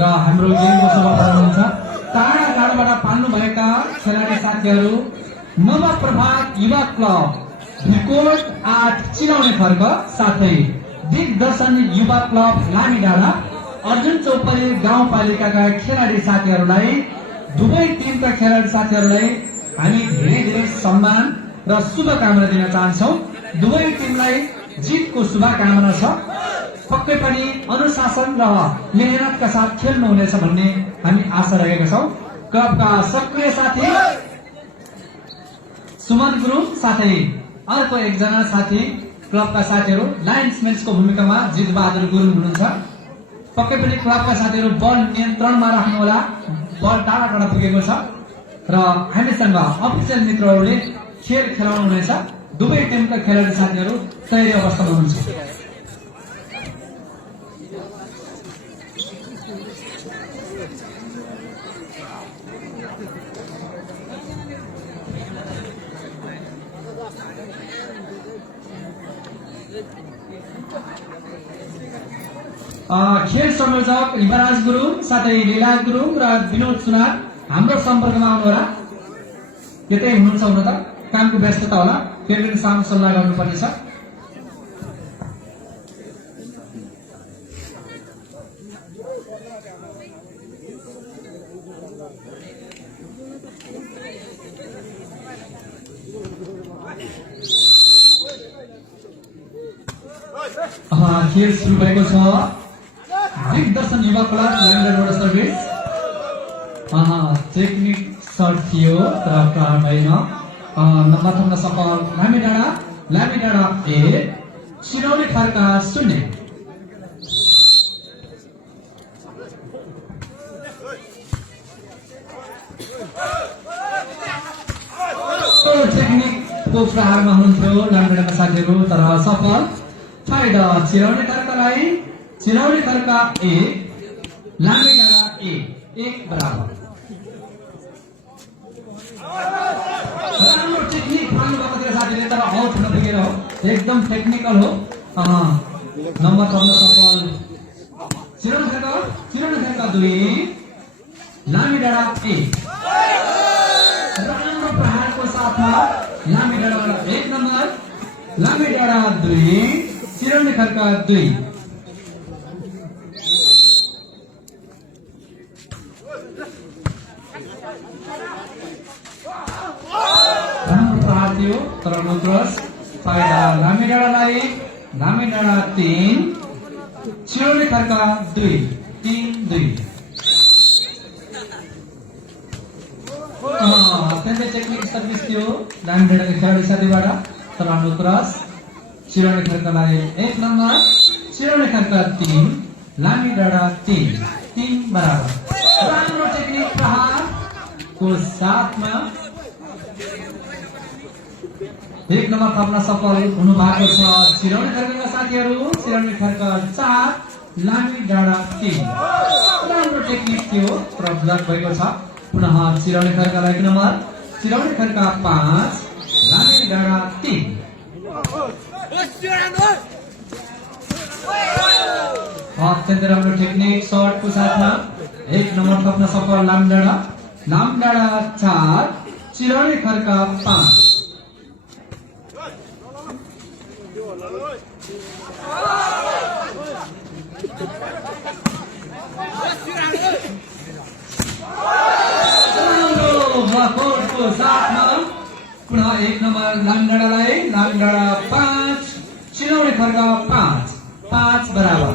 र हाम्रो गेमको सभापति हुनुहुन्छ टाढा टाढाबाट पाल्नुभएका खेलाडी साथीहरू नवप्रभात युवा क्लब भिरकोट 8 चिलाउने खर्क साथै दिग्दर्शन युवा क्लब लामीडाँडा अर्जुन चौपरी गाउँपालिकाका खेलाडी साथीहरूलाई दुवै टिमका खेलाडी साथीहरूलाई हामी धेरै धेरै सम्मान र शुभकामना दिन चाहन्छौं। दुवै टिमलाई जितको शुभकामना छ। पक्कै पनि अनुशासन र मेहनतका साथ खेल्नु हुनेछ भन्ने हामी आशा राखेका छौं। क्लबका सक्रिय साथी सुमन गुरुङ साथै अर्को एकजना साथी क्लबका साथीहरू लाइन्समेन्सको भूमिकामा जितबहादुर गुरुङ हुनुहुन्छ। पक्कै पनि क्लबका साथीहरू बल नियन्त्रणमा राख्नुहोला। बल टाढा टाढा पुगेको छ र हामीसँग अफिसियल मित्रहरूले खेल खेलाउनु हुनेछ। दुवै टिमका खेलाडी साथीहरू तयारी अवस्थामा हुनुहुन्छ। खेल संयोजक युवराज गुरुङ साथै लीला गुरुङ र विनोद सुनार हाम्रो सम्पर्कमा आउनुहोला। यतै हुनुहुन्छ हुन त कामको व्यस्तता होला, फेरि पनि सामु सल्लाह गर्नुपर्ने छ। खेल सुरु भएको छ। दिग्दर्शन युवा क्लब रोड सर्भिस टेक्निक सर्ट थियो तर प्रहार भएन। नम्बर थप्न सफल लामीडाँडा 1 चिरौली खर्का 0। टेक्निकको प्रहारमा हुनुहुन्थ्यो लामीडाँडाका साथीहरू तर सफल। फाइदा चिरौली खर्कालाई चिरौली खर्का 1 लामीडाँडा 1 बराबर। राम्रो टेक्निक पाउनुभएको थियो साथीले तर आउट नपुगेर हो, एकदम टेक्निकल हो। नम्बर थप्न सफल चिरौली खर्का 2 लामीडाँडा 1। राम्रो प्रहारको साथमा लामीडाँडा 1 नम्बर, लामीडाँडा 2 चिरौली खर्का 2। तर नुक्रस फाइदा लामीडाँडालाई लामीडाँडा 3 चिरौली खर्का 2 3-2। अत्यन्तै टेक्निक सर्भिस थियो लामीडाँडाका खेलाडी साथीबाट तर नुक्रस चिरौली खर्कालाई 1 नम्बर, चिरौली खर्का 3 लामीडाँडा 3 बराबर। राम्रो टेक्निक प्रहारको साथमा 1 नम्बर थप्न सफल हुनु भएको छ चिरौली खर्काका साथीहरू। चिरौली खर्का 4 लामीडाँडा 3। राम्रो टेक्निक थियो तर ब्लक भएको छ। पुनः चिरौली खर्कालाई 1 नम्बर, चिरौली खर्का 5 लामीडाँडा 3। अत्यन्तै राम्रो टेक्निक सर्टको साथमा 1 नम्बर थप्न सफल लामीडाँडा 4 चिरौली खर्का 5। साथमा पुनः 1 नम्बर लामीडाँडालाई लामीडाँडा 5 चिरौली खर्का 5 बराबर।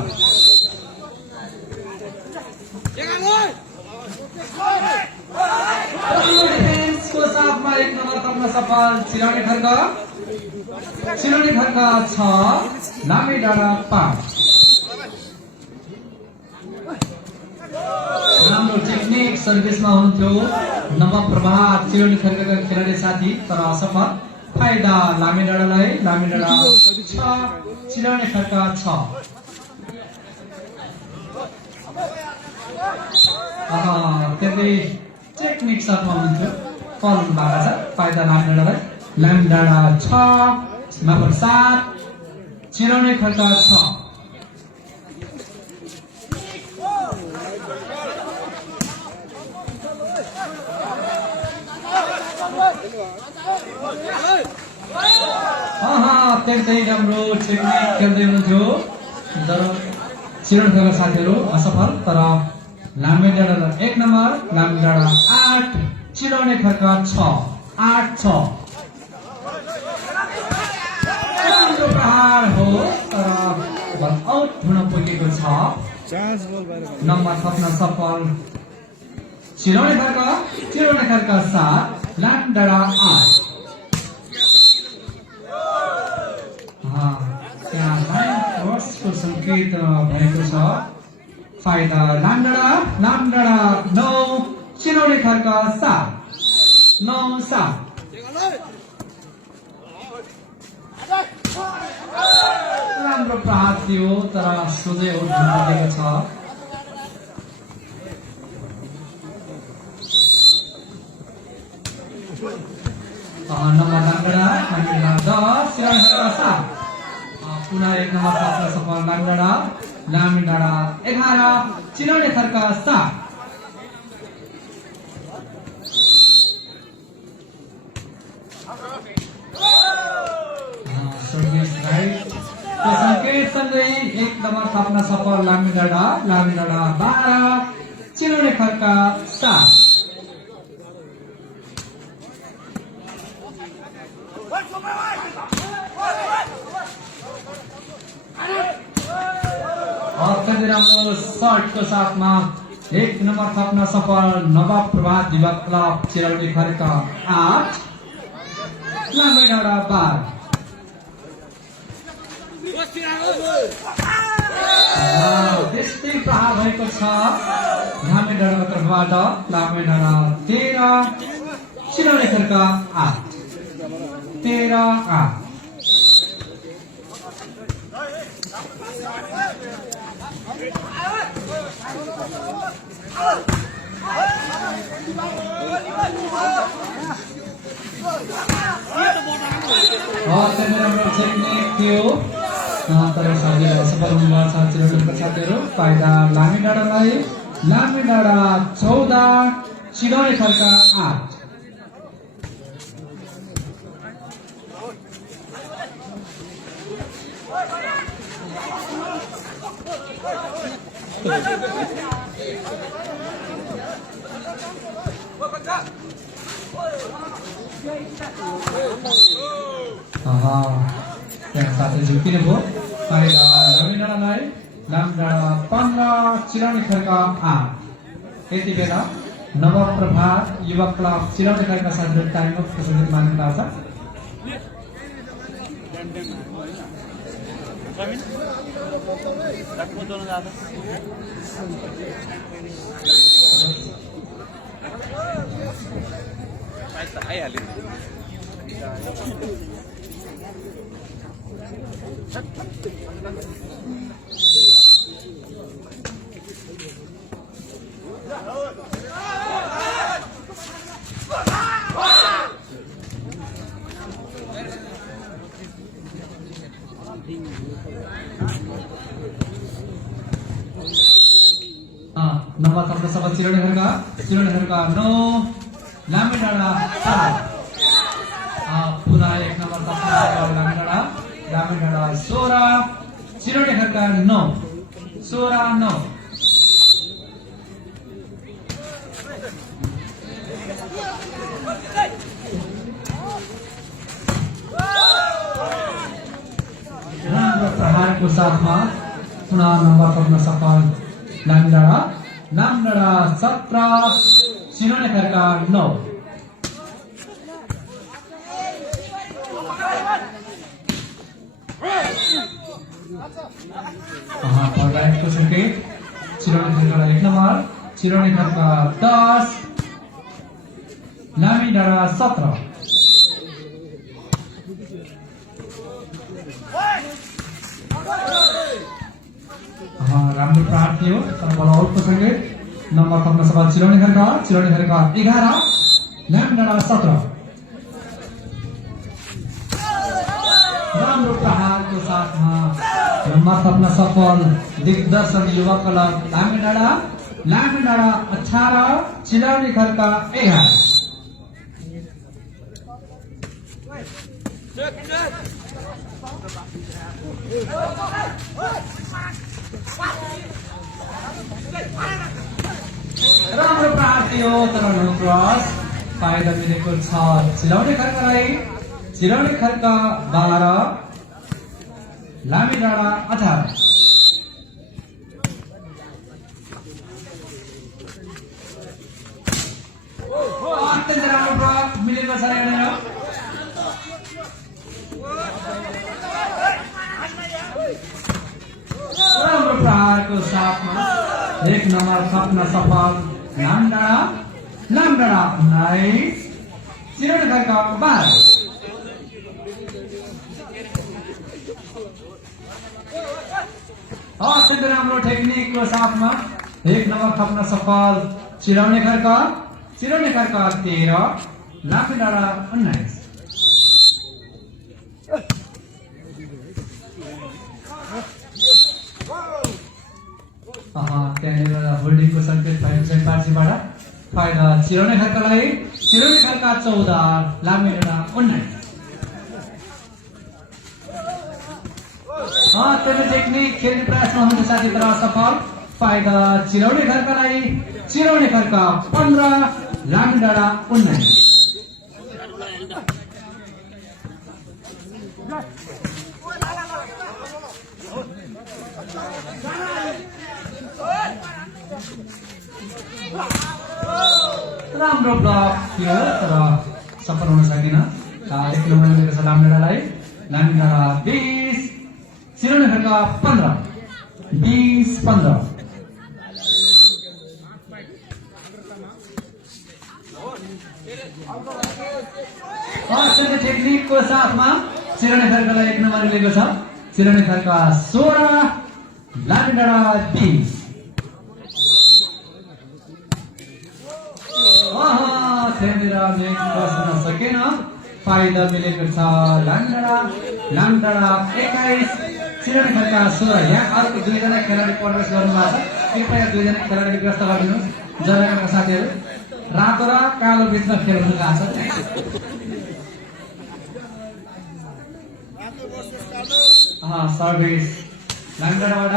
डिफेन्सको साथमा 1 नम्बर थप्न सफल चिरौली खर्का 6 लामीडाँडा 5। राम्रो टेक्निक सर्भिसमा हुनुहुन्थ्यो नवप्रभात चिरौली खर्काका खेलाडी साथी तर असफल। फाइदा लामीडाँडालाई लामीडाँडा 6 चिरौली खर्का 6। त्यही टेक्निक साथमा हुनुहुन्थ्यो फल भएको छ। फाइदा लामीडाँडालाई लामीडाँडा 7 चिरौली खर्का 6। अत्यन्तै राम्रो टेक्निक खेल्दै हुनुहुन्थ्यो तर चिरण खर्का साथीहरू असफल। तर लामे डाँडा 1 नम्बर, लामे डाँडा 8, चिराउने खर्का 6, 8-6। राम्रो प्रहार हो तर बल आउट हुन पुगेको छ। नम्बर थप्न सफल चिराउने खर्का 7, लामे डाँडा 8। को संकेत भएको छ। फाइदा लामे डाँडा 9, चिराउने खर्का 7, 9-7। राम्रो प्रहार थियो तर सोझै आउट हुन पुगेको छ। नम्बर लामे डाँडा 10, चिराउने खर्का 7। पुनः 1 नम्बर थप्न सफल लामे डाँडा 11, चिराउने खर्का 7। संकेतसँगै 1 नम्बर थप्न सफल लामे डाँडा 12, चिराउने खर्का 7। अत्यन्तै राम्रो सर्टको साथमा 1 नम्बर थप्न सफल नवाब प्रभात युवा क्लब चिराउने खर्का 8, लामे डाँडा 12। त्यस्तै प्रहार भएको छ लामे डाँडाको तर्फबाट। लामे डाँडा 13, चिराउने खर्का 8, 13-8। राम्रो टेक्निक थियो तर सफल हुनुभएको छ चिराउने साथीहरू। फाइदा लामे डाँडालाई, लामे डाँडा 14, चिराउने खर्का 8। त्यहाँ साथै झुक्किनु भयो। फाइदा लामे डाँडालाई, लामे डाँडा 15, चिराउने खर्का 8। यति बेला नवाब प्रभात युवा क्लब चिराउने खर्का साथीहरू टाइम अफ सङ्गीत मान्नु छ। नम्बर थप्न सफल चिराउने खर्का 9, लामे डाँडा 7। पुनः 1 नम्बर थप्न सफल लामे डाँडा 16, चिराउने खर्का 9, 16-9। राम्रो प्रहारको साथमा पुनः नम्बर थप्न सफल लामे डाँडा 17, चिराउने खर्का 9। को संकेत चिराउने खर्का 1 नम्बर, चिराउने खर्का 10, लामे डाँडा 17। राम्रो प्रहार थियो तर बल आउटको संकेत। नम्बर थप्न सफल चिराउने खर्का 11, लामे डाँडा 17। राम्रो प्रहारको साथमा नम्बर थप्न सफल दिग्दर्शन युवा क्लब लामे डाँडा 18, चिराउने खर्का 11। राम्रो प्रहार थियो तर नो क्रस फाइदा मिलेको छ चिलाउने खर्कलाई चिलाउने खर्क 12 लामी डाँडा 18 अत्यन्त राम्रो प्रहार मिलेको छ यहाँनिर राम्रो प्रहारको साथमा एक नम्बर खप्न सफल लाम डाँडा 19 चिलाउने खर्क 12 अत्यन्त राम्रो टेक्निकको साथमा एक नम्बर खप्न सफल चिलाउने खर्क 13 लामी डाँडा 19 त्यहाँनिर होल्डिङको सङ्केत भएको पार्टीबाट फाइदा चिलाउने खर्कलाई चिलाउने खर्क 14 लामी डाँडा 19 त्यही टेक्निक खेल्ने प्रयासमा हुनुहुन्छ साथी तर असफल फाइदा चिलाउने खर्कलाई चिलाउने खर्क 15 लामी डाँडा 19 राम्रो ब्लक थियो तर सफल हुन सकेन एक नम्बर मिलेको छ लामी डाँडालाई लामी डाँडा 20 चिलाउने खर्क 15 20-15 अत्यन्त टेक्निकको साथमा चिलाउने खर्कलाई एक नम्बर मिलेको छ चिलाउने खर्क 16 लामी डाँडा 20 त्यहाँनिर नेट बस्न सकेन फाइदा मिलेको छ लामी डाँडा 21 चिलाउने खर्क 16 यहाँ अर्को दुईजना खेलाडी प्रवेश गर्नुभएको छ कृपया दुईजना खेलाडी व्यस्त गरिदिनुहोस् जनाका साथीहरू रातो र कालो बिचमा खेल हुन गएको छ सर्भिस लामी डाँडाबाट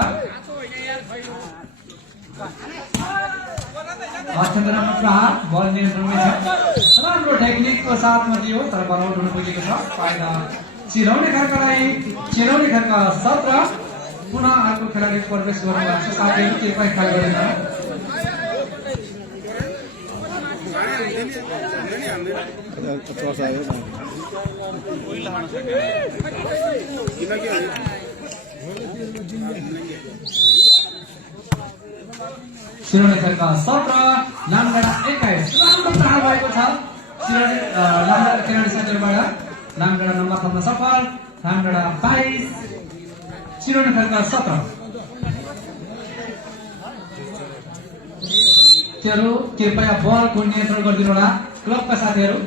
अत्यन्त राम्रो प्रहार बल नियन्त्रणमै छ राम्रो टेक्निकको साथमा दियो तर बल आउट हुन पुगेको छ फाइदा चिलाउने खर्कलाई चिलाउने खर्क 17 पुनः अर्को खेलाडी प्रवेश गर्नुभएको छ साथीहरू कृपया ख्याल गरिदिनु चिलाउने खर्क 17 लामी डाँडा 21 राम्रो प्रहार भएको छ लामी डाँडा खेलाडी साथीहरूबाट लामी डाँडा नम्बर थप्न सफल लामी डाँडा 22 चिलाउने खर्क 17 त्योहरू कृपया बलको नियन्त्रण गरिदिनु होला क्लबका साथीहरू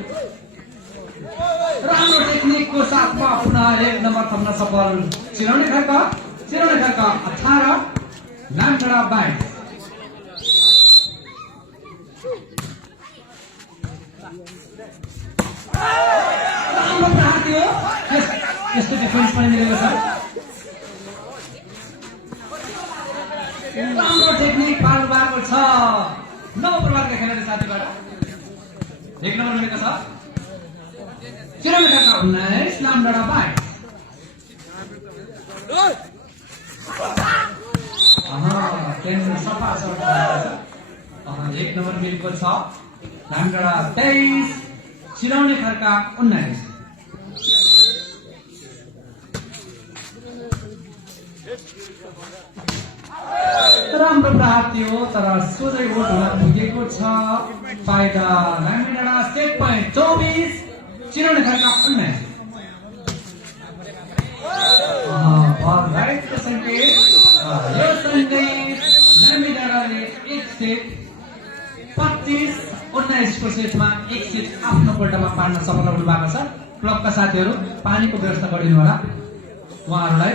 राम्रो टेक्निकको साथमा पुनः एक नम्बर थप्न सफल चिलाउने खर्क 18 लामी डाँडा 22 राम्रो प्रहार थियो यस्तो डिफेन्स पनि मिलेको छ राम्रो टेक्निक पाल्नु भएको छ नवप्रभातका खेलाडी साथीबाट एक नम्बर मिलेको छ चिलाउने खर्क 19 लामी डाँडा 22 सफा एक नम्बर मिलेको छ लामी डाँडा 23 चिलाउने खर्क 19 राम्रो प्रहार थियो तर सोझै गोल हुन पुगेको छ फाइदा लामी डाँडा सेट पोइन्ट 24 चिलाउने खर्क 19 राइट सङ्केत यो सङ्केत लामी डाँडाले एक सेट 25-19 को सेटमा एक सेट आफ्नो गोल्डमा पार्न सफल हुनु भएको छ क्लबका साथीहरू पानीको व्यवस्था गरिदिनु होला उहाँहरूलाई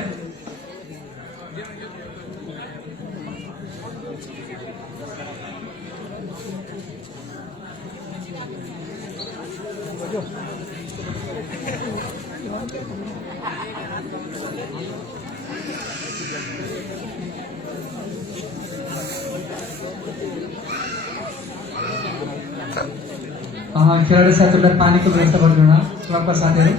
खेलाडी साथीहरूलाई पानीको व्यवस्था गरिदिनु क्लबका साथीहरू।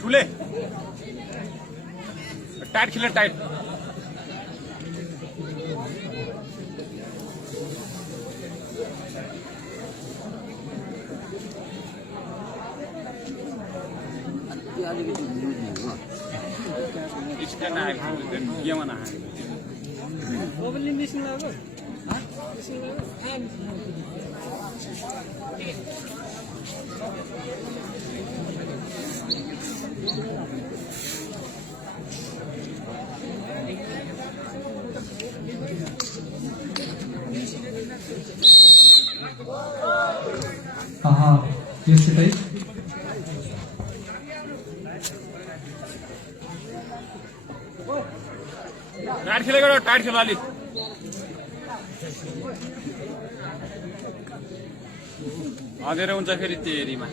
ठुले टाइट खेल टाइट इसका ना ये मना है वो भी मिसिंग लगा हां मिसिंग लगा यसै टाइट खेलेको टाइट खेल अलिक अँधेरो हुन्छ फेरि तेरीमा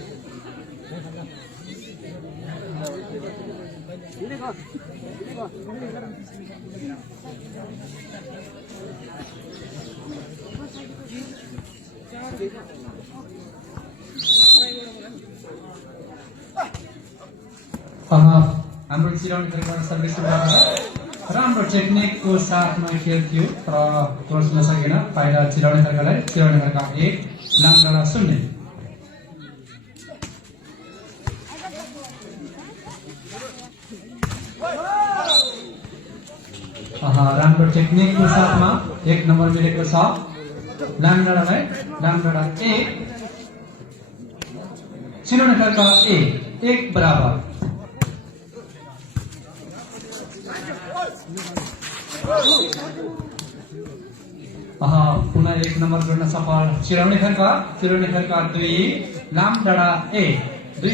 हाम्रो चिराउने खेलबाट सर्भिस राम्रो टेक्निकको साथमा खेल थियो तर तोड्न सकेन। फाइदा चिराउने खेलकालाई। चिराउने खेलका 1 लामडाँडा 0। राम्रो टेक्निकको साथमा 1 नम्बर मिलेको छ लामडाँडालाई। लामडाँडा 1 चिराउने खेलका 1 बराबर। पुनः 1 नम्बर जोड्न सफल चिराउने खेलका 2 लामडाँडा 1 2-1।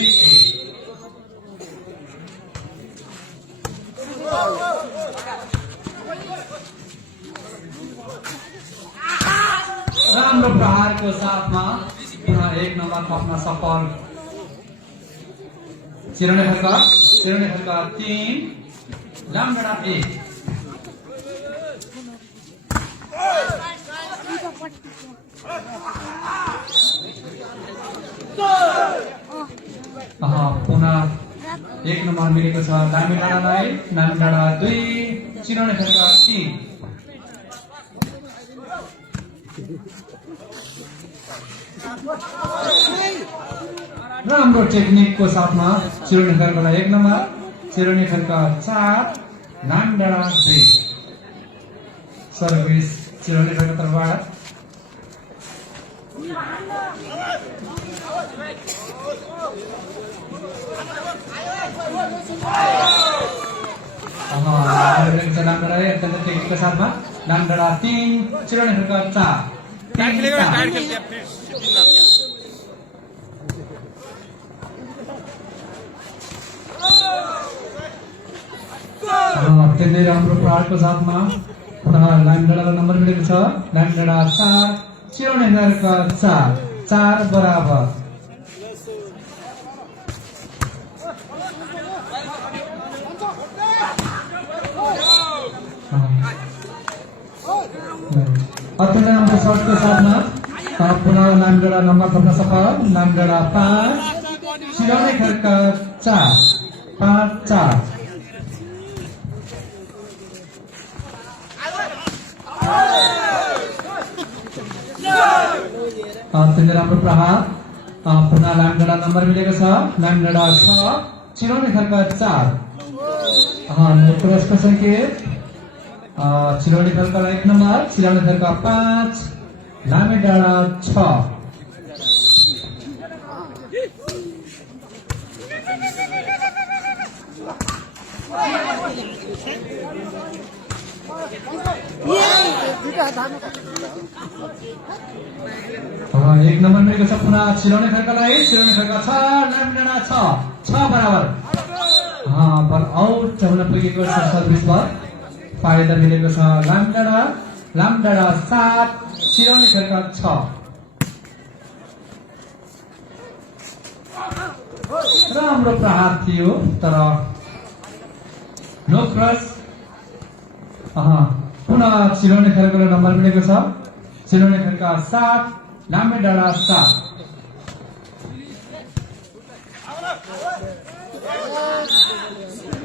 राम्रो प्रहारको साथमा पुनः 1 नम्बर खप्न सफल चिराउने खेलका 3 लामडाँडा 1। पुनः 1 नम्बर मिलेको छ लामीडाँडालाई। लामीडाँडा 2 चिराउने खेलका 3। राम्रो टेक्निकको साथमा चिराउने खेलकालाई 1 नम्बर चिराउने खेलका 4 लामडाँडा 2। सर्भिस चिराउने खेलका तर्फबाट। लामडाँडा अत्यन्त टेक्निकको साथमा लामडाँडा 3 चिराउने खेलका 4। अत्यन्तै राम्रो प्रहारको साथमा पुनः लामडाँडाको नम्बर मिलेको छ लामडाँडा 4 चिराउने खेलका 4 बराबर। अत्यन्त राम्रो सर्टको साथमा पुनः लामडाँडा नम्बर थप्न सफल लामडाँडा 5 चिराउने खेलका 5-4। अत्यन्त राम्रो प्रहार पुनः लामडाँडा नम्बर मिलेको छ लामडाँडा 6 चिराउने खेलका 4। पुरस्कार सङ्केत चिराउने खेलका 1 नम्बर चिराउने खेलका 5 लामे डाँडा 6। एक नम्बर मिलेको छ पुनः चिलाउने खड्कालाई। चिलाउने खड्का 6 लामे डाँडा 6 बराबर। बल आउट हुन पुगेको छ सर्भिस पर। फाइदा मिलेको छ लामे डाँडा 7 चिलाउने खड्का 6। राम्रो प्रहार थियो तर नो क्रस। पुनः चिलाउने खड्काको नम्बर मिलेको छ। चिलाउने खड्का 7 लामे डाँडा 7।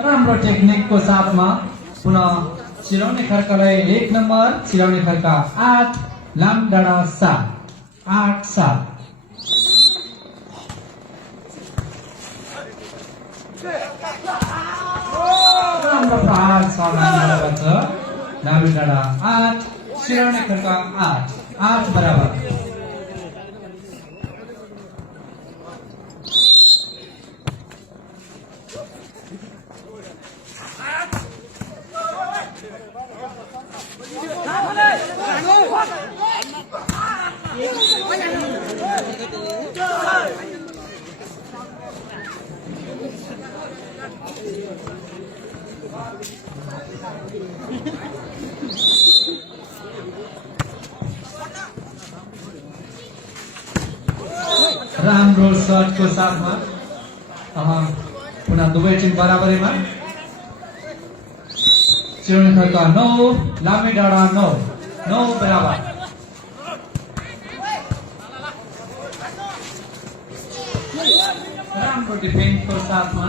राम्रो टेक्निकको साथमा पुनः चिलाउने खड्कालाई 1 नम्बर। चिलाउने खड्का 8 लामे डाँडा 7 8-7। राम्रो प्रहार छ लामे डाँडा 8 चिलाउने खड्का 8 बराबर। राम्रो शटको साथमा पुनः दुवै टिम बराबरीमा। चिलाउने खड्का 9 लामे डाँडा 9 बराबर। राम्रो डिफेन्सको साथमा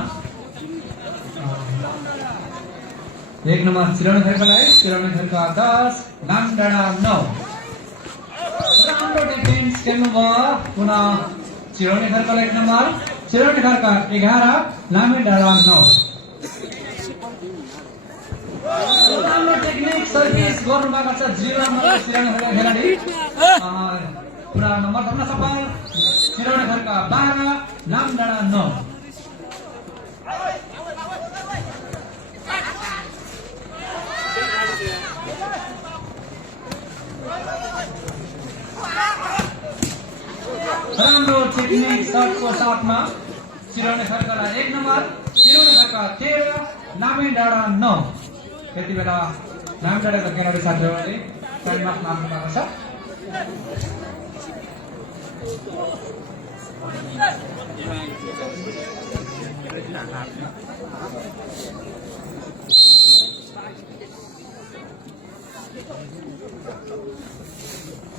1 नम्बर चिलाउने खड्कालाई। चिलाउने खड्का 10 लामे डाँडा 9। राम्रो डिफेन्स खेल्नुभयो पुनः चिलाउने खड्कालाई 1 नम्बर। चिलाउने खड्का 11 लामे डाँडा 9। राम्रो टेक्निक सर्भिस गर्नुभएको छ 0 नम्बर चिलाउने खड्का खेलाडी। पुनः नम्बर थप्न सफल। चिलाउने खड्का 12 लामे डाँडा 9। राम्रो टेक्निक शटको साथमा चिलाउने खड्कालाई 1 नम्बर। चिलाउने खड्का 13 लामे डाँडा 9। यति बेला लामे डाँडाका खेलाडी साथीहरूले टाइम अफ माग्नु भएको छ।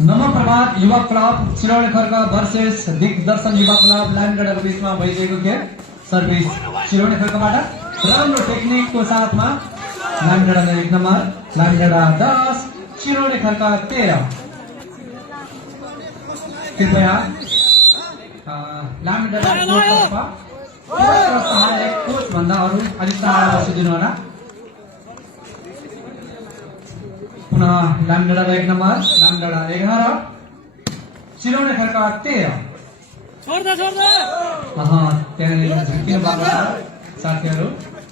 नमो प्रभात युवा क्लब चिलाउने खड्का भर्सेस दिग्दर्शन युवा क्लब लामे डाँडाको बीचमा भइरहेको खेल। सर्भिस चिलाउने खड्काबाट राम्रो टेक्निकको साथमा लामे डाँडा 1 नम्बर। लामे डाँडा 10 चिलाउने खड्का 13। कृपया लामे डाँडा सहायक कोच भन्दा अरू अलिक टाढा बसिदिनु होला। पुनः लामे डाँडा 1 नम्बर। लामे डाँडा 11 चिलाउने खड्का 13। त्यहाँनिर झुक्किनु भएको छ साथीहरू।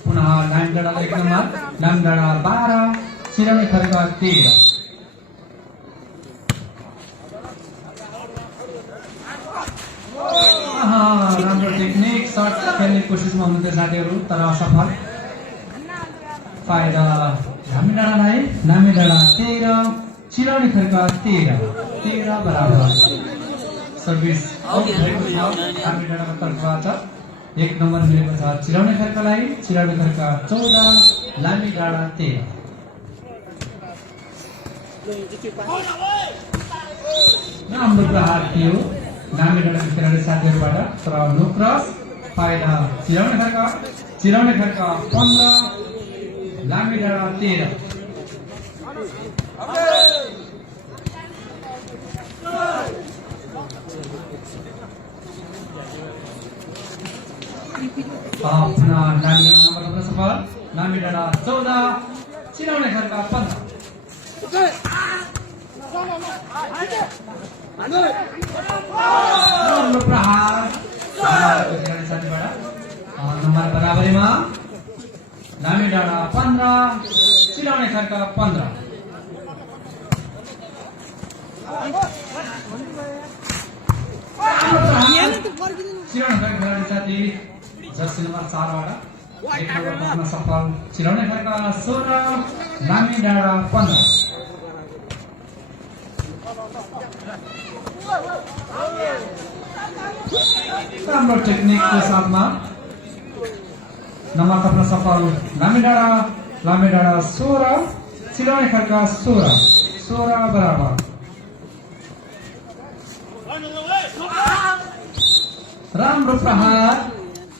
पुनः लामे डाँडा 1 नम्बर। लामे डाँडा 12 चिलाउने खड्का 13। राम्रो टेक्निक सर्ट खेल्ने कोसिसमा हुनुहुन्थ्यो साथीहरू तर असफल। फाइदा लामे डाँडालाई। लामे डाँडा 13 चिलाउने खड्का 13 बराबर। सर्भिस आउट भएको छ लामे डाँडाको तर्फबाट। 1 नम्बर मिलेको छ चिलाउने खड्कालाई। चिलाउने खड्का 14 लामे डाँडा 13। राम्रो प्रहार थियो लामे डाँडाको खेलाडी साथीहरूबाट तर नो क्रस। फाइदा चिलाउने खड्का 15 लामे डाँडा 13। पुनः लामे डाँडा नम्बर सफल। लामे डाँडा 14 चिलाउने खड्का 15। राम्रो प्रहार खेलाडी साथीबाट नम्बर बराबरीमा लामी डाँडा 15 चिलाउने खर्का 15 चिलाउने खर्का खेलाडी साथी जर्सी नम्बर 4 बाट एक नम्बर पक्न सफल चिलाउने खर्का 16 लामी डाँडा 15 राम्रो टेक्निकको साथमा नम्बर थप्न सफल लामी डाँडा 16 चिलाउने खर्का 16 बराबर राम्रो प्रहार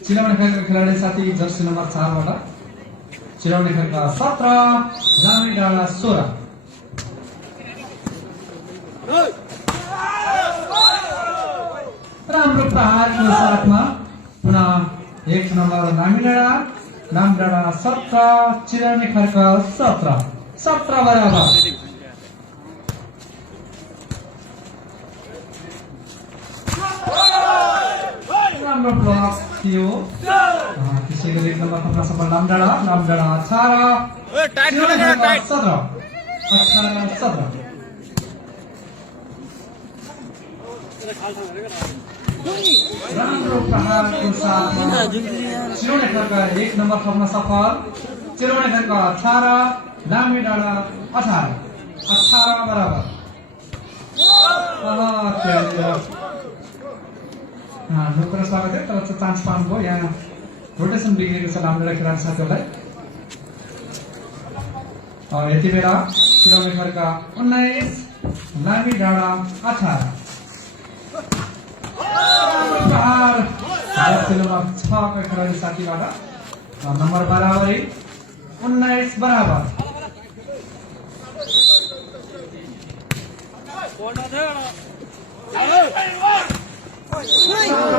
चिलाउने खर्का खेलाडी साथी जर्सी नम्बर 4 बाट चिलाउने खर्का 17 लामी डाँडा 16 राम्रो प्रहारको साथमा पुनः एक नम्बर लामी डाँडा 17 चिलाउने खर्का 17 बराबर राम्रो ब्लक थियो त्यसै गरी एक नम्बर खप्न सफल लाम डाँडा 18 राम्रो प्रहारको साथमा चिलाउने खर्का एक नम्बर खप्न सफल चिलाउने खर्का 18 लामी डाँडा 18 बराबर ढोक्र स्वागत है तर चान्स पाउनुभयो यहाँ रोटेसन बिग्रेको छ लाम डाँडा खेलाडी साथीहरूलाई यति बेला चिलाउने खर्का 19 लामी डाँडा 18 प्रहार नम्बर 6 का खेलाडी साथीबाट नम्बर बराबरी 19 बराबर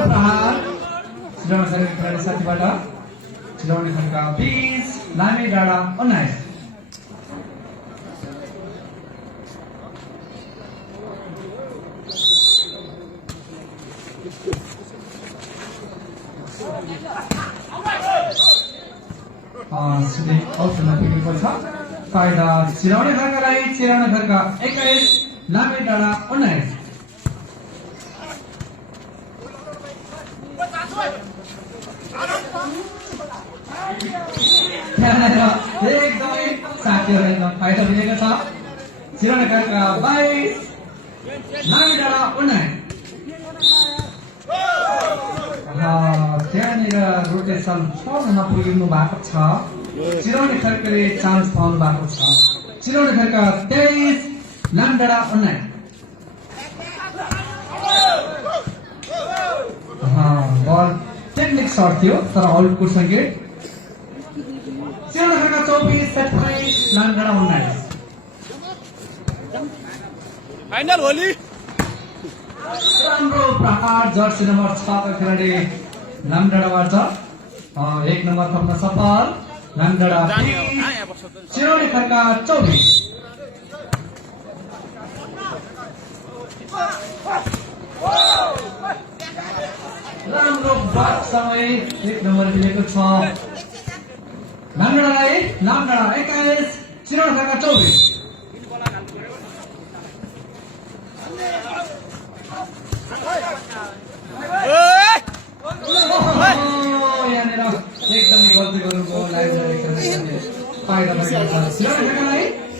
प्रहार चिलाउने खर्का खेलाडी साथीबाट चिलाउने खर्का 20 लामी डाँडा 19 फाइदा चिलाउने खर्कालाई चिलाउने खर्का 21 लामी डाँडा 19 एकदमै साथीहरू एकदम फाइदा मिलेको छ चिलाउने खर्का 22 लामी डाँडा 19 त्यहाँनिर रोटेसन फर्न पुगिनु भएको छ चिलाउने खर्काले चान्स पाउनु भएको छ चिलाउने खर्का 23 लाम डाँडा 19 बल टेक्निक सर्ट थियो तर आउटको सङ्केत चिलाउने खर्का 24 27 लाम डाँडा 19 फाइनल होली राम्रो प्रहार जर्सी नम्बर 6 का खेलाडी लाम डाँडाबाट एक नम्बर थप्न सफल लाम डाँडा 20 चिलाउने खर्का 24 राम्रो ब्लक समय एक नम्बर मिलेको छ लाम डाँडा 21 चिलाउने खर्का 24 यहाँनिर एकदमै गल्ती गर्नुभयो लाइभ फाइदा भएको छ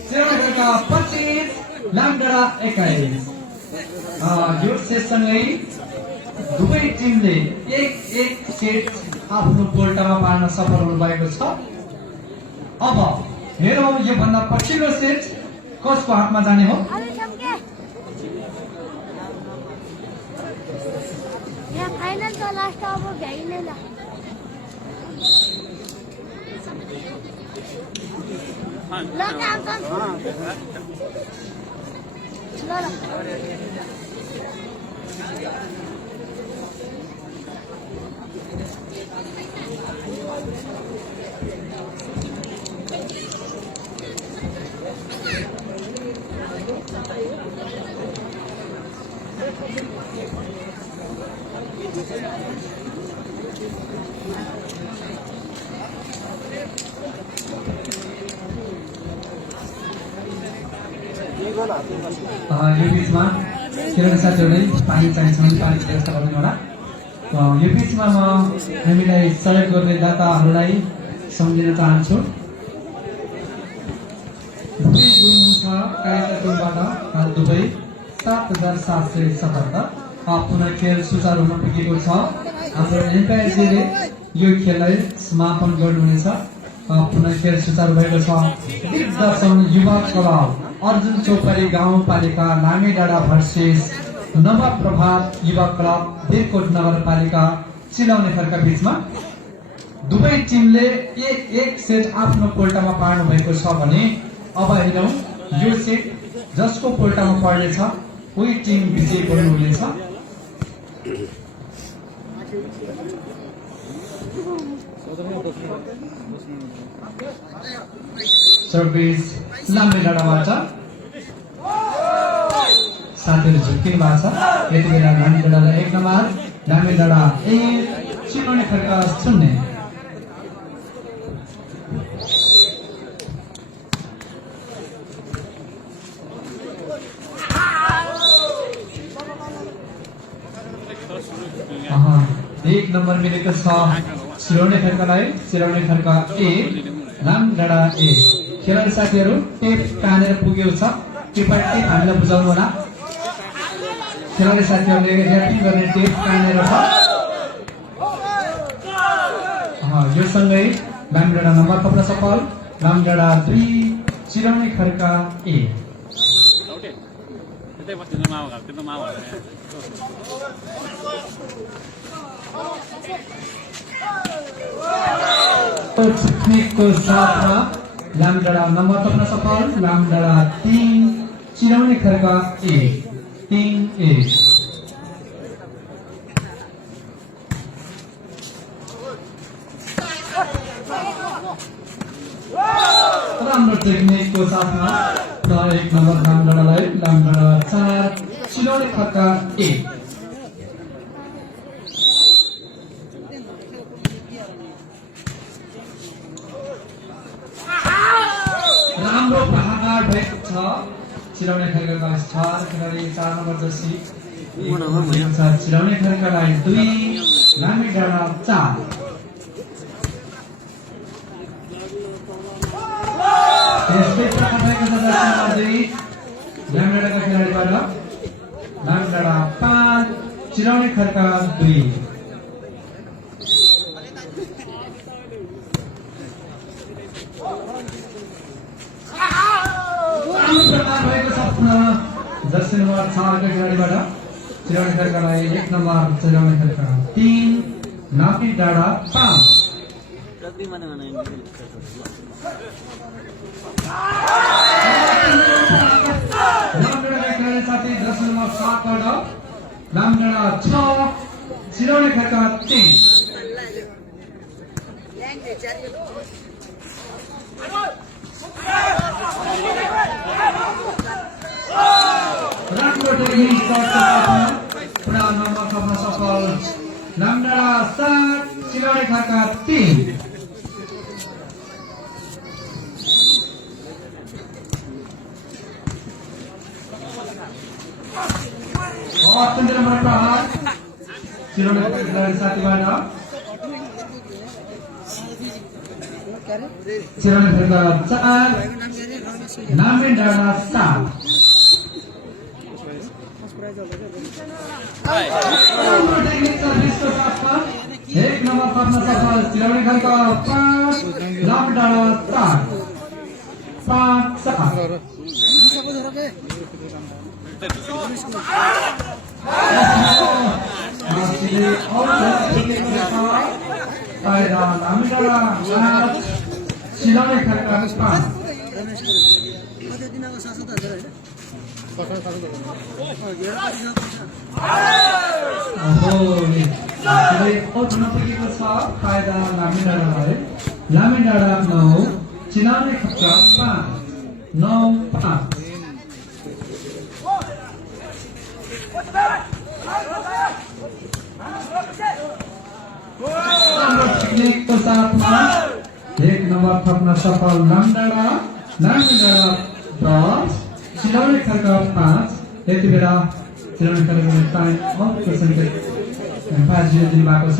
चिलाउने खर्का 25 लाम डाँडा 21 यो सेससँगै दुवै टिमले एक सेट आफ्नो गोल्टामा पार्न सफल हुनुभएको छ अब हेरौँ योभन्दा पछिल्लो सेट कसको हातमा जाने हो फाइनल तो लास्ट अब भ्याइने ल काम यो बिचमा किनभने साथीहरूले पानी चाहिन्छ भने पानीको व्यवस्था गरिदिनु होला। यो बिचमा म हामीलाई सहयोग गर्ने दाताहरूलाई सम्झिन चाहन्छु। दुवै गुण छ कार्यक्रमबाट हाल दुवै 7,777। पुनः खेल सुचारू हुन पुगेको छ। हाम्रो एम्पायरजीले यो खेललाई समापन गर्नुहुनेछ। पुनः खेल सुचारू भएको छ। दिग्दर्शन युवा क्लब अर्जुन चौपरी गाउँपालिका लामे डाँडा भर्सेस नवप्रभात युवा क्लब वीरकोट नगरपालिका चिलाउने खरका बीचमा दुवै टिमले एक सेट आफ्नो पोल्टामा पार्नु भएको छ भने अब हेरौं यो सेट जसको पोल्टामा पर्नेछ उही टिम विजयी बन्नुहुनेछ। सर्भिस लामे डाँडाबाट साथीहरू झुक्किनु भएको छ। यति बेला लामे डाँडालाई 1 नम्बर, लामे डाँडा 1 चिलाउने खरका 0। एक नम्बर मिलेको छ चिलाउने खरकालाई। चिलाउने खरका 1 लामे डाँडा 1। खेलाडी साथीहरू टेप तानेर पुगेको छ। कृपया टेप हामीलाई बुझाउनु होला। खेलाडी साथीहरूले ऱ्यापिङ गर्ने टेप तानेर छ। यो सँगै लामे डाँडा नम्बर थप्न सफल। लामे डाँडा 2 चिलाउने खरका 1। को साथमा लामे डाँडा नम्बर थप्न सफल। लामे डाँडा 3 चिलाउने खरका 1। 3-1। राम्रो टेक्निकको साथमा 1 नम्बर लामे डाँडालाई। लामे डाँडा 4 चिलाउने खरका 1। राम्रो प्रहार भएको छ। चिलाउने खरका 4 खेलाडी 4 नम्बर जर्सी चिलाउने खरकालाई 2 लामे डाँडा 4। यस्तै प्रहार भएको छ लामे डाँडाका खेलाडीबाट। लामे डाँडा 5 चिलाउने खरका 2। जर्सी नम्बर 4 का खेलाडीबाट चिलाउने खरकालाई 1 नम्बर चिलाउने खरका 3 लामे डाँडा 5। खेलाडी साथी जर्सी नम्बर 7 बाट लामे डाँडा 6 चिलाउने खरका 3। राम्रो टेक्निक पुरा नम्बर थप्न सफल। लामे डाँडा 7 चिलाउने खरका 3। अत्यन्त राम्रो प्रहार चिलाउने खेलाडी साथीबाट। चिलाउने खरका 4 लामे डाँडा 7। एक नम्बर थप्न सफल। चिलाउने खरका 5 लामे डाँडा 4। 5-7। लामे डाँडा 8 चिलाउने खरका 5। फाइदा लामे डाँडालाई। लामे डाँडा 9 चिलाउने खरका 5। 9-5। साथमा 1 नम्बर थप्न सफल लामडाँडा 10 चिलाउने खर्क 5। यति बेला चिलाउने खर्कले टाइम अफको सङ्केत 5-0 दिनुभएको छ।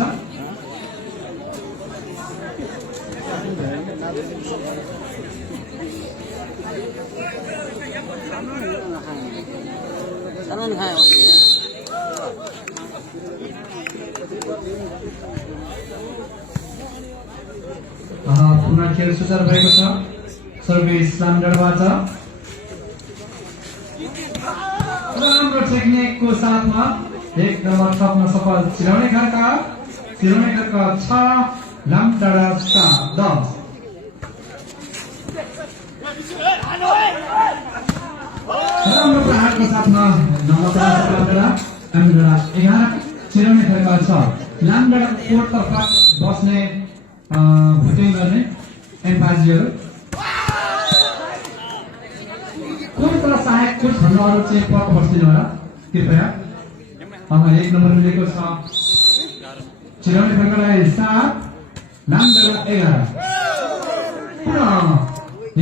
पुनः खेल सुचारू भएको छ। सर्भिस लामडाँडाबाट राम्रो टेक्निकको साथमा 1 नम्बर थप्न सफल चिलाउने खर्क 6 लामडाँडा 10। राम्रो प्रहारको साथमा नम्बर लामडाँडा 11 चिलाउने खर्क 6। लामडाँडा कोर्टतर्फ बस्ने भुटिङ गर्ने एम्पाइजहरू कोर्टबाट सहायक कोच भन्नु अरू चाहिँ पक्क बस्दिनु होला कृपया। 1 नम्बर मिलेको छ चिलाउने खर्कलाई 7 लामडाँडा 11। पुनः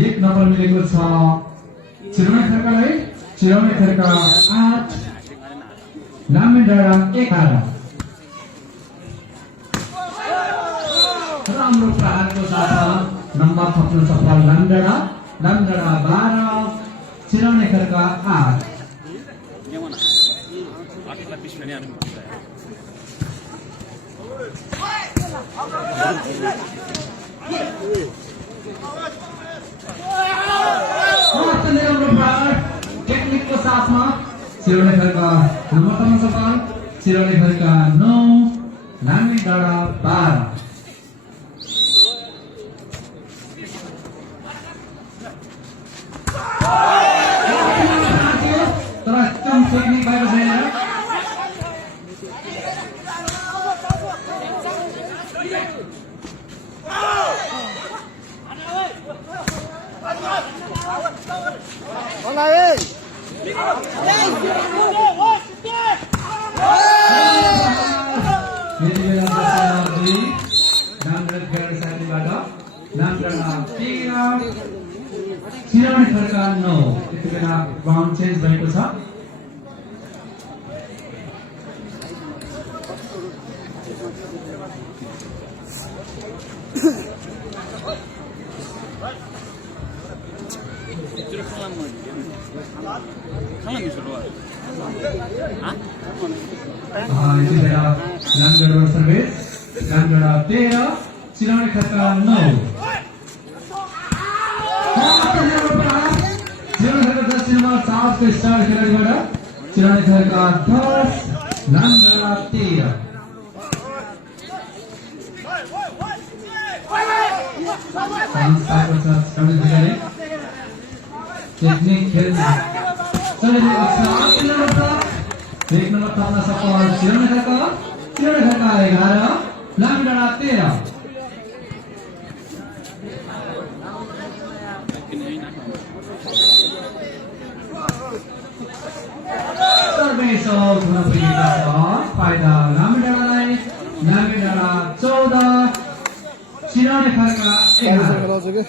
1 नम्बर मिलेको छ चिलाउने खर्क 8 लामडाँडा 11। राम्रो प्रहारको साथमा नम्बर थप्न सफल लामडाँडा 12 चिलाउने खर्क 8। राम्रो प्रहार टेक्निकको साथमा चिलाउने खर्क नम्बर थप्न सफल चिलाउने खर्क 9 लामडाँडा 12। टेक्निक भएको छैन। चिलाउने खर्क 9। यति बेला बाउन्ड चेन्ज भएको छ। यति बेला लामडाँडा सर्भिस लामडाँडा 13 चिलाउने खर्क 9। साउथको स्टार खेलाडीबाट चिलाउने खर्क 10 लामडाँडा 13। टेक्निक खेल चलिरहेको छ। 1 नम्बर थप्न सफल चिलाउने खर्क 11 लामडाँडा 13। सर्भिस फाइदा लामडाँडालाई 14 चिलाउने खर्क 11।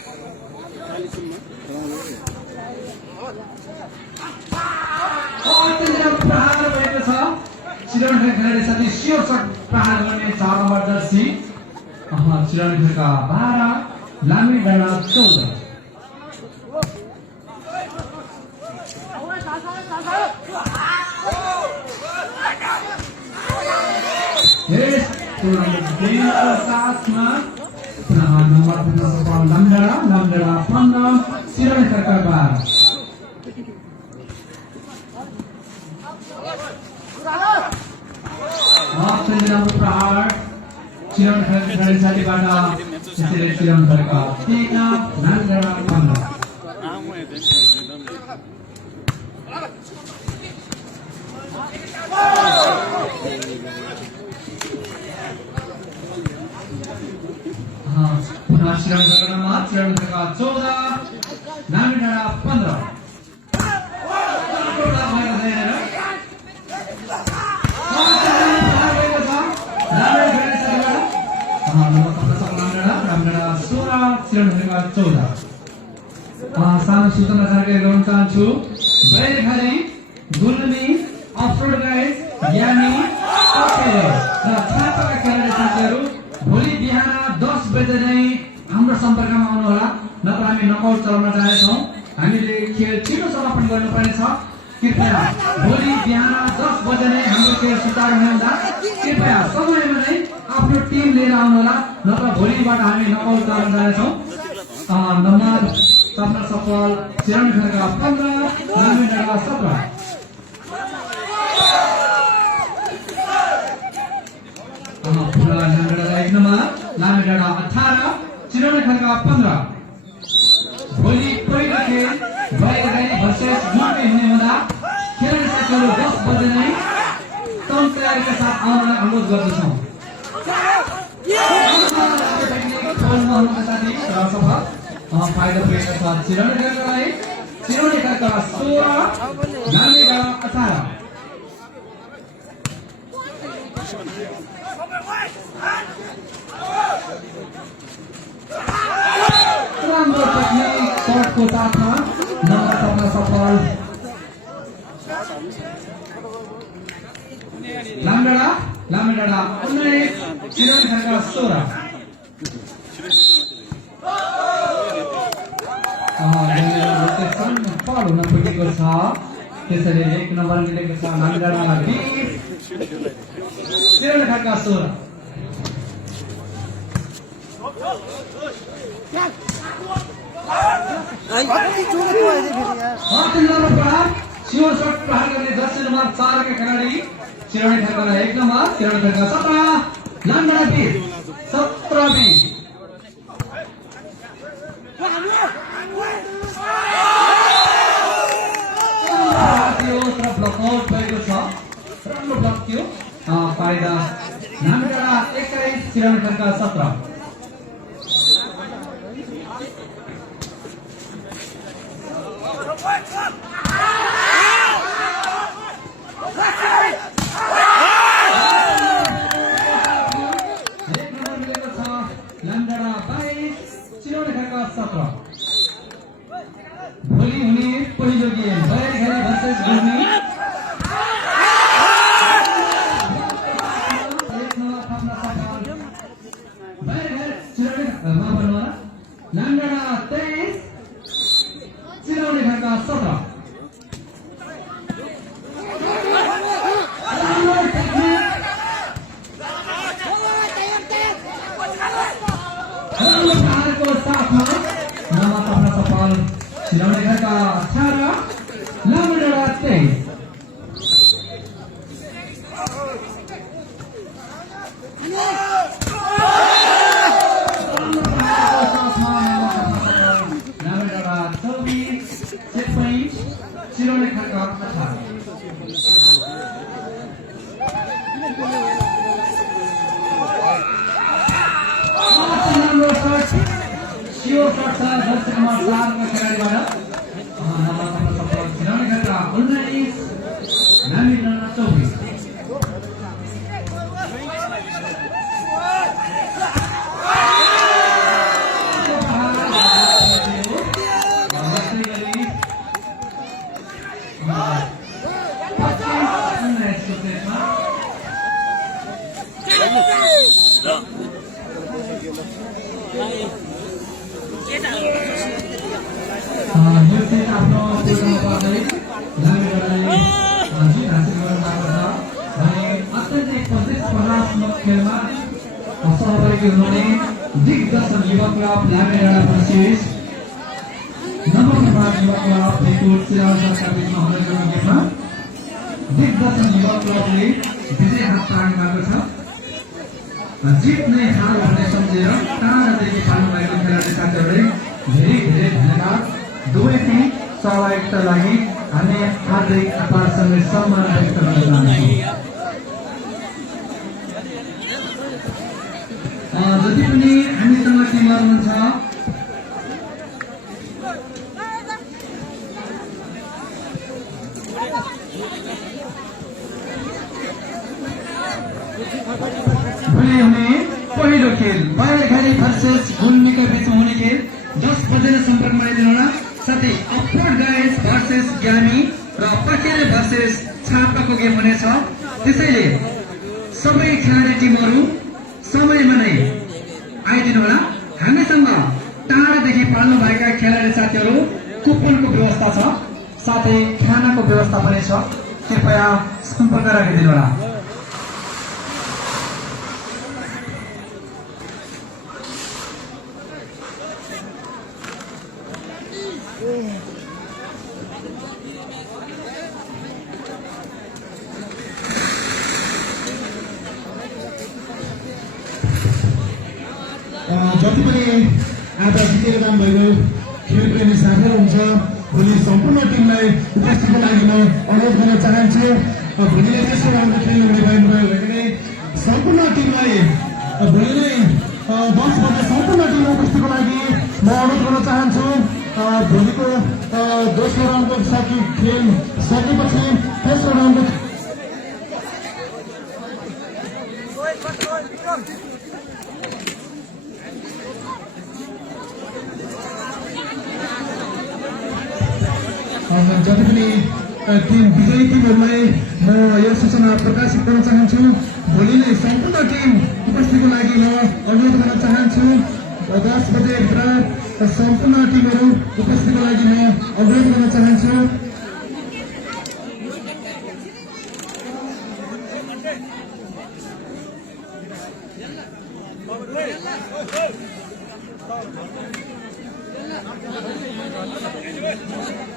प्रहार भएको छ। चिलाउने खेलाडी साथै सियोर सट प्रहार गर्ने 4 नम्बर जर्सी चिलाउने खर्क 12 लामडाँडा 14। साथमा पुनः नम्बर थप्न सफल लामडाँडा 15 चिलाउने खर्क 12। राम्रो प्रहार चिलाउने खेलाडी साथीबाट त्यसैले चिलाउने खर्क 13 लामडाँडा 15। पुनः चिलाउने खर्क 14 लामडाँडा 15। नम्बर सूचना जानकारी गराउन चाहन्छु बैलघारी गुल्मी अफरोड गाइड ज्ञानी कपेल र छापाका खेलाडी साथीहरू भोलि बिहान 10 बजे नै हाम्रो सम्पर्कमा आउनुहोला, नत्र हामी नकआउट चलाउन जानेछौँ। हामीले खेल छिटो समापन गर्नुपर्नेछ। कृपया भोलि बिहान 10 बजे नै हाम्रो खेल सुचारू हुँदा कृपया समयमा नै आफ्नो टिम लिएर आउनुहोला, नत्र भोलिबाट हामी नकआउट चलाउन जानेछौँ। नम्बर सपना सफल चिराउने खड्का 15 लामेडाँडा 17 लामेडाँडा 1 नम्बर लामेडाँडा 18 चिराउने खड्का 15। भोलि पहिलो खेल बैलगाडी भर्सेस गुल्मी हुने हुँदा खेलाडी साथीहरू 10 बजे नै टन तयारीका साथ आउनलाई अनुरोध गर्दछौँ। फाइदा पुगेको छ चिराउने खड्कालाई। चिराउने खड्का 16 लामेडाँडा 18। राम्रो टेक्निक सर्टको साथमा नम्बर सपना सफल लामेडाँडा 19 चिराउने खड्का 16। फल हुन पुगेको छ, त्यसैले 1 नम्बर मिलेको छ लामेडाँडामा 20 चिराउने खड्का 16। शिवर शट प्रहार गर्ने जर्सी नम्बर 4 का खेलाडी चिराउने खड्का 1 नम्बर चिराउने खड्का 17 लामेडाँडा 20 17-20। ब्लकआउट भएको छ, राम्रो ब्लक थियो। फाइदा लामेडाँडा 21 चिराउने खड्का 17। भोलि हुने पहिलो गेम बैलघारी भर्सेस गुल्मी। लामेडाँडा 23 चिराउने खड्का 17। प्रहारको साथमा नम्बर सपना सफल चिराउने खड्का 18 लामेडाँडा 23। लामेडाँडा 24 चेकपोइन्ट चिराउने खड्का 18। शिवर शट छ जर्सी नम्बर 4 का खेलाडीबाट नम्बर सफल चिराउने खड्का 19 लामेडाँडा 24। यो चाहिँ आफ्नो प्रोग्राममा पर्दै लामेडाँडाले जित हासिल गर्न भएको छ भने अत्यन्तै प्रतिस्पर्धात्मक खेलमा सहभागी हुनुहुने दिग्दर्शन युवा क्लब लामेडाँडा भर्सेस नम्बर 5 युवा क्लब भेटुर चिराउने खड्का बिचमा हुन गएको गेममा दिग्दर्शन युवा क्लबले विजय हात तान्नु भएको छ। जित नै हार भन्ने सम्झेर टाढादेखि पाल्नु भएको खेलाडी साथीहरूले धेरै धेरै धन्यवाद। दुवै टिम सहभागिता लागि हामी हार्दिक आभारसँग सम्मान व्यक्त गर्न चाहन्छौँ। जति पनि हामीसँग टिमहरू हुन्छ भोलि हुने पहिलो खेल बैलघारी भर्सेस गुल्मीका बीचमा हुने खेल 10 बजे सम्पर्कमा आइदिनु होला। साथै फोर्ट गाइस भर्सेस ग्यामी र पखेरे भर्सेस छापाको गेम हुनेछ। त्यसैले सबै खेलाडी टिमहरू समयमा नै आइदिनु होला। हामीसँग टाढादेखि पाल्नु भएका खेलाडी साथीहरू कुपनको व्यवस्था छ, साथै खानाको व्यवस्था पनि छ, कृपया सम्पर्क राखिदिनु होला। जति पनि आज जितेर जानुभएको खेलप्रेमी साथीहरू हुन्छ, भोलि सम्पूर्ण टिमलाई उपस्थितिको लागि म अनुरोध गर्न चाहन्छु। भोलिले तेस्रो राउन्डको खेल हुने भइनुभयो भने सम्पूर्ण टिमलाई भोलि नै 10 बजे सम्पूर्ण टिम उपस्थितिको लागि म अनुरोध गर्न चाहन्छु। भोलिको दोस्रो राउन्डको खेल सकेपछि तेस्रो राउन्डको जति पनि टिम विजयी टिमहरूलाई म यो सूचना प्रकाशित गर्न चाहन्छु। भोलि नै सम्पूर्ण टिम उपस्थितिको लागि म अनुरोध गर्न चाहन्छु। 10 बजेभित्र सम्पूर्ण टिमहरू उपस्थितिको लागि म अनुरोध गर्न चाहन्छु। Hello.